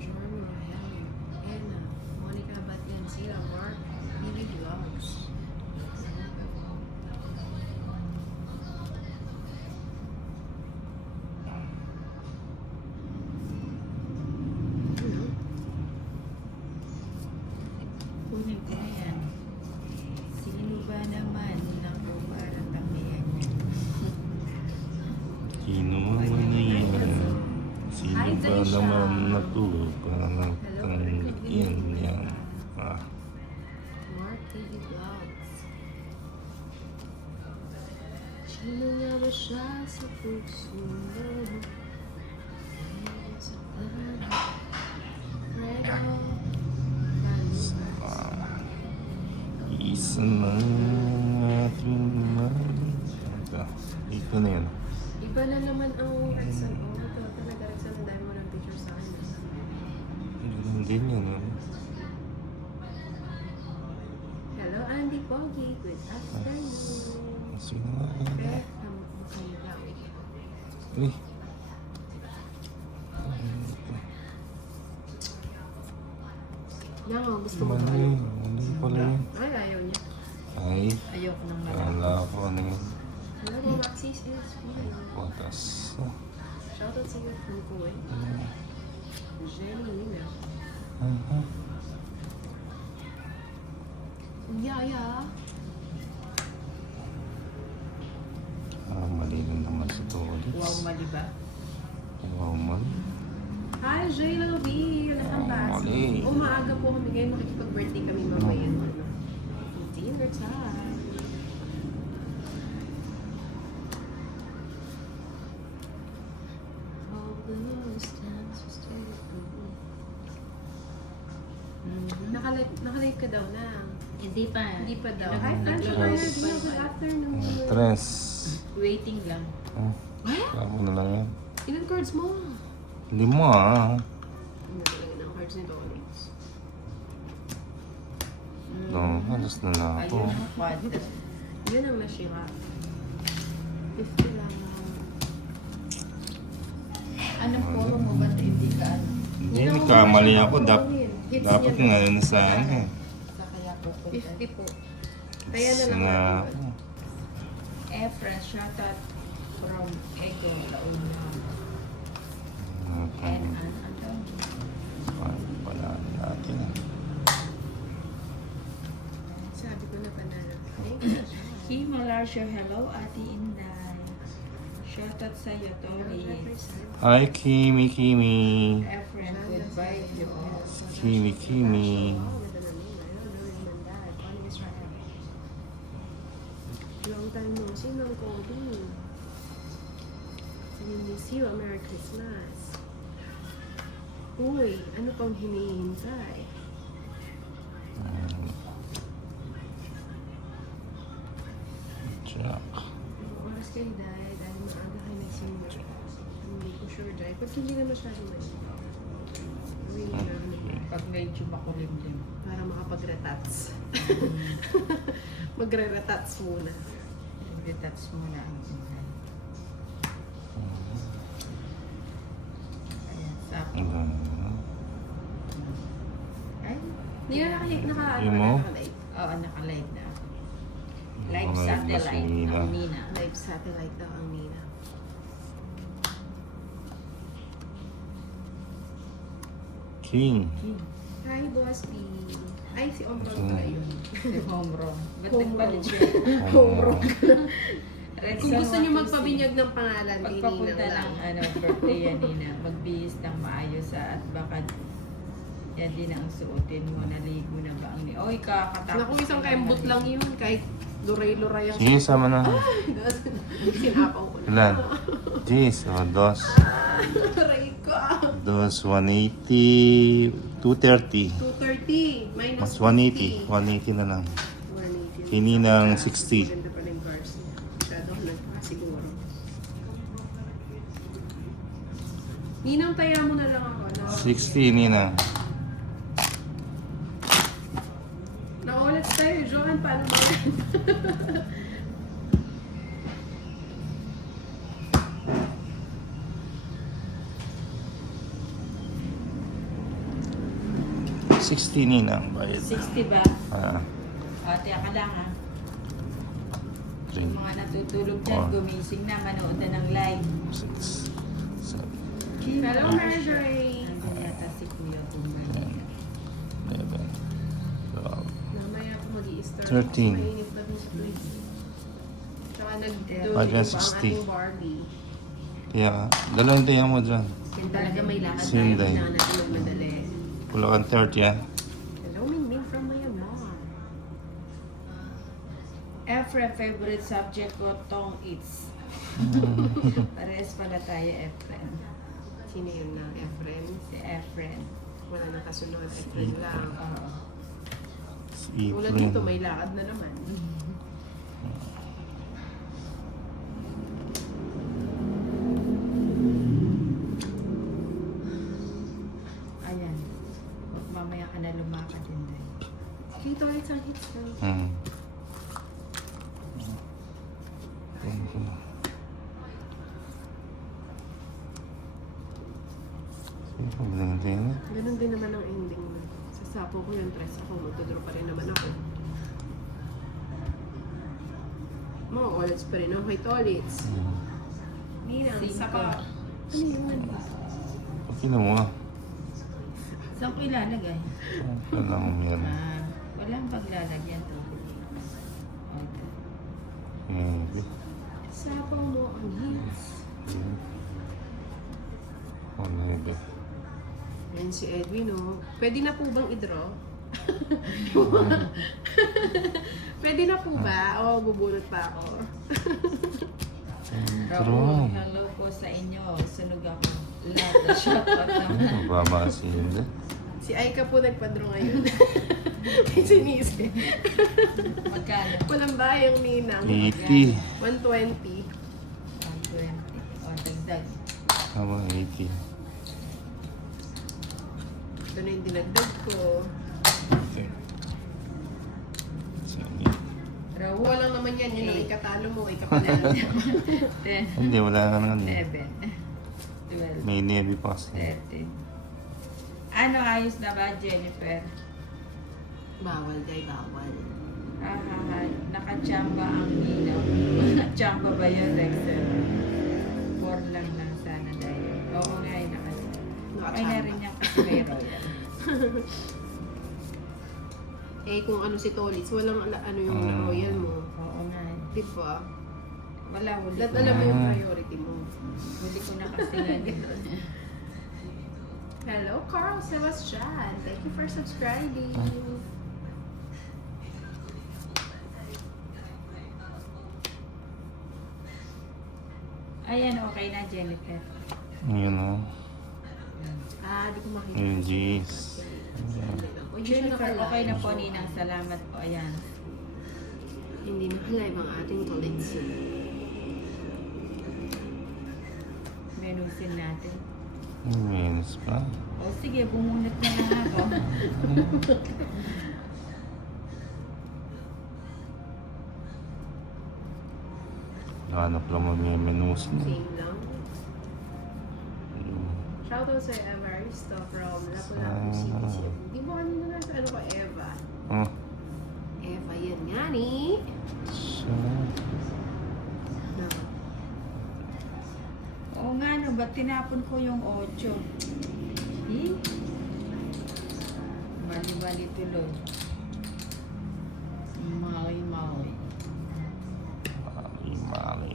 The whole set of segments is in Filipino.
Jorma, Helen, Anna, Monica Batian, Sila, Mark, Billy Vlogs. Kunin ko na yan. Sino ba naman na para tamihan niya? Sino man yan? Sino Hi, ba Daisha. naman na to? Parang yan yan. Ah, Mark TV Vlogs. Sino nga ba siya sa puso mo? Sa Fredo. isa na ating mahal. Ito na yan. Iba na naman ang Rexon. Oh, ito talaga Rexon. Ang dami mo ng picture sa akin. Ganyan yan. Hello, Andy Pogi. Good afternoon. Sino nga yan? Okay, mukhang lang. Uy. Yan o, gusto mo ba? Mali. Mali pala yun. Ay, ayaw niya. Ay. Ayoko nang Kala ko ano yun. Hello, Maxis SB. Patas. Shoutout sa iyo from Kuwait. Jenny Nina. Aha. Yaya. Mali rin naman sa tulis. Wow, mali ba? Wow, mali. Hi, J-Lo B. Nakambas. Mali. Maaga po kami ngayon. Makikipag-birthday kami mamaya. Dinner time. All those times we stayed through. Naka-live ka daw na. Hindi pa. Hindi pa daw. Nag- Hi, Francis. nag-close. Good afternoon. Tres. Waiting lang. Oh, kamo na lang yan. Ilan cards mo? 5 ah. Ang galing ng cards ni Donix. No, halos na lang ako. Ayun ang quad. Yun ang nasira. 50 lang. Anong puro mo ba ito? Hindi ka ano? Hindi, nagkamali ako. Hits Dapat niya nga yun sa ano. Sa kaya pupunta. 50 po. Kaya na lang Na, natin. Efra, shoutout from Ego, Launa. okay. And ano? Pala natin. Sabi ko na panalo. Thank you. Kim Malarsio, hello, Ate Inday. Shoutout sa'yo, Tori. Hi, Kimi, Kimi. Efren, goodbye. Kimi, Kimi. Long time no see, Mang Kobe. Miss you, Merry Christmas. Uy, ano pang hinihintay? Jack. Anong oras kayo dahil maaga kayo nag-senior. Hindi ko sure dahil. Pag hindi na masyado Pag medyo makulimlim. para makapag-retats. Magre-retats muna. Detach muna ang ingay. Ayan, sakto. Ay, Hindi na Yung mo? naka-live. oo, naka-live na. Live Naka-live na si satellite Nina. ang Nina. Live satellite daw ang Nina. King. Hi, Boss P. Ay, si Ombang pala yun. Si home run. Ba't Home nagpalit run. siya? Home run. Rexon, Kung gusto niyo 126. magpabinyag ng pangalan, kay Pagpapunta Ninang lang. ng birthday yan, Nina, magbihis ng maayos at baka yan din ang suotin mo, naligo na ba ang ni... Oy, kakatapos. Naku, isang kembot lang yun. Kahit luray-luray ang... Sige, sama na. Sinapaw ko na. Ilan? Jeez, oh, dos. Aray ko. Dos, 180, 230. 230 minus Mas 180. 180 na lang. 180. Kini ng 60. Ganda pala yung bars niya. Masyado ako nagpasiguro. Ninang, taya mo na lang ako. 60 nina. Na-ulit tayo. Johan, paano ba yan? 60 ninang bayad. 60 ba? Ah, O, tiya ka lang ha. 3, Mga natutulog dyan, Four. gumising na, manood na ng live. 6, 7, Hello, Marjorie. Nandun yata si Kuya Bumay. 11, 12. Mamaya ako mag-i-start. 13. Mainit na dito eh. Tsaka nag-donate Pag pa ang 60. ating Barbie. Kaya, dalawang tayo mo dyan. Yan talaga may lakad tayo. Sinday. Kailangan natin magmadali. Wala kang 30 yan. Hello, Min from Myanmar. Efren, favorite subject ko, tong it's. Parehas pala tayo, Efren. Sino yun na? Efren? Si Efren. Wala nang kasunod. Efren lang. Oo. Si Mula Efren. dito, may lakad na naman. Ayan. Huwag mamaya ka na lumakad din dahil. Kito ulit sa hits na. Hmm. Ganun din naman ang ending mo. Sasapo ko yung dress ako. Magdodro pa rin naman ako. Mga olits pa rin. Okay, tolits. Ninang, Cinco. saka. Ano yun? Pakina mo ah. Saan ko ilalagay? Kailangan mo yan. Walang paglalagyan to. Okay. Eh, Sapaw mo ang hits. oh, nebe. Yan si Edwin, oh. Pwede na po bang i-draw? Pwede na po ba? O, bubunot pa ako. Raul, hello po sa inyo. Sunog ako. Lahat. Shout out naman. Mababa si Hilda. Si Aika po nagpa-draw ngayon. May sinisi. Magkano? Walang bayang ninang. 80. 120. 120. O, dagdag. Tama, 80. Ito na yung dinagdag ko. Okay. Sige. Raul, Walang naman yan. Yun ang ikatalo mo, ikapanalo. 10. Hindi, wala ka naman. 11. 12. May nebe pa kasi. 13. Ano, ayos na ba, Jennifer? Bawal, guy, bawal. Nakachamba ang ilaw. Chamba ba yun, Rexel? 4 lang sana dahil. Oo nga, okay na rin yan kasi may royal. Eh, kung ano si Tolitz, walang ano yung royal mo. Oo nga. Di ba? Wala, huli Lahat ko alam mo na. yung priority mo. Huli ko na kasi ganito. Hello, Carl Sebastian. Thank you for subscribing. Ayan, okay na, Jennifer. Yun o. Di ko makita. Yung G's. Hindi siya Jennifer, nakalive. okay na po, Ninang. Salamat po. Ayan. Hindi nakalive ang ating Tolitz. Menusin natin. Menos pa. O sige, bumunot na lang ako. Hanap lang mo may menus na. Same lang. Shoutout sa Evaristo from Lapu-Lapu City. Di mo kanina na sa ano ko, Eva. Oh. Eva yan nga ni. So, Oo nga, no, ba't tinapon ko yung 8? Eh? Mali-mali tuloy. Mali-mali. mali.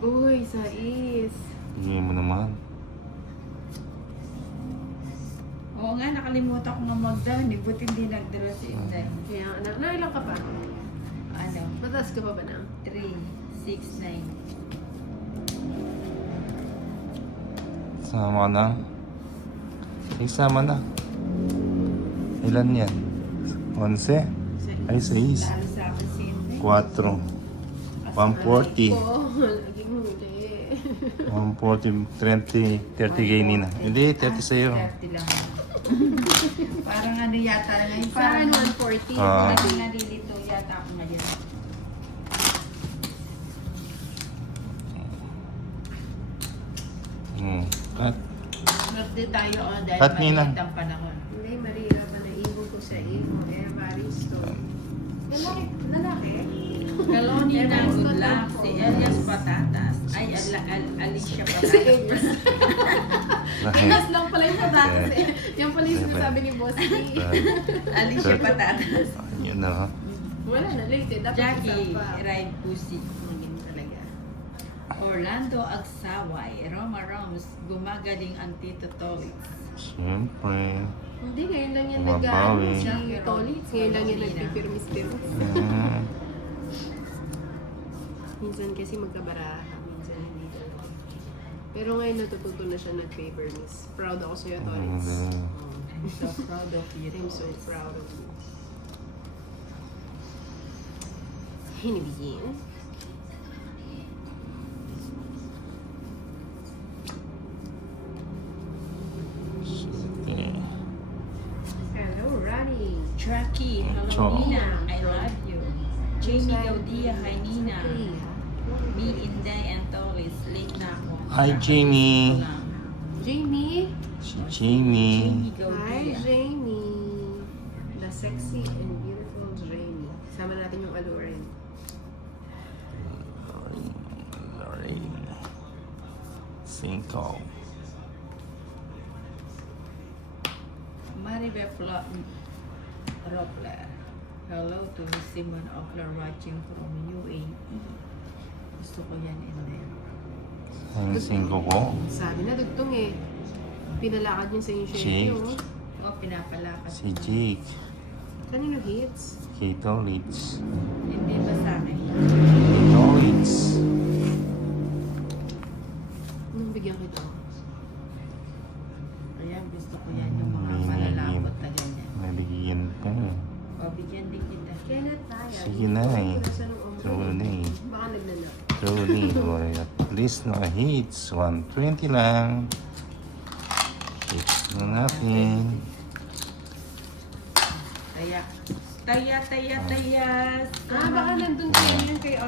Uy, sais. Hindi mo naman. Oo nga, nakalimutan ko nga mag-down. Buti hindi nagdala si Inday. Kaya, nailang ka pa? Ano? Mataas ka pa ba na? 3, 6, 9. Sama ka na. Isama na. Ilan yan? 11? Ay, 6. Talo sa akin si Inday. 4. 140. Oo, laging huli. 140, 30 kay Nina. Hindi, 30 sa'yo. 30 lang. Parang ano yata ngayon. Parang 140. Lagi nalilito yata ako ngayon. Cut. Birthday tayo dahil Cut, Nina. maliit ang panahon. Hindi, Maria. sa imo, Evaristo. Lalaki? Kaloni na Evaristo good luck. lang Si po. Elias Patatas. Ay, Alicia Si Patatas. Elias. Lahi. Elias lang pala yung patatas eh. Yan pala yung sinasabi ni Boss D. Alicia Patatas. Yun na. Wala na, late eh. Dapat Jackie isa pa. Ride Pussy. Maging talaga. Orlando Agsaway. Roma Roms. Gumagaling ang Tito Tolitz. Siyempre. Hindi, ngayon lang yan Mabawi. nag-ano si Tolitz. Ngayon lang yan nagpipirmis-pirmis. Ah, Minsan kasi magkabaraha, minsan hindi talaga. Pero ngayon natututo na siya nag-paper-miss. Proud ako sa'yo, Tolitz. I'm so proud of you. I'm so proud of you. Hinibigin. sige. Hello, Rani. Chucky. Hello, Chuck. Nina. I love you. Jamie Gaudia. Hi, Nina. Okay, Me, Inday, and Tolitz. Late na ako. Hi, Jamie. Jamie. Si Jamie. Jamie Hi, Gaudia. Jamie. The sexy and beautiful Jamie. Sama natin yung Alluring. Lorraine. Cinco. Maribel Roppler. Hello to Miss Simon Ockler watching from UAE. Gusto ko yan in there. Ang cinco ko. Sabi na, dugtong eh. Pinalakad niya sa inyo siya Jake. yun. O, pinapalakas. Si Jake. Kanino hits? Kato Leeds. Hindi ba sa akin? Kato Leeds. Nung bigyan kita. Kaya gusto ko yan yung mga May malalapot na ganyan. May bigyan pa. O, bigyan din kita. Kenneth tayo. Sige na eh. Truly. Baka nagnanap. Truly. Or at least na hits. 120 lang. Hits na natin. Taya. Taya. Ah, baka nandun kayo yun kay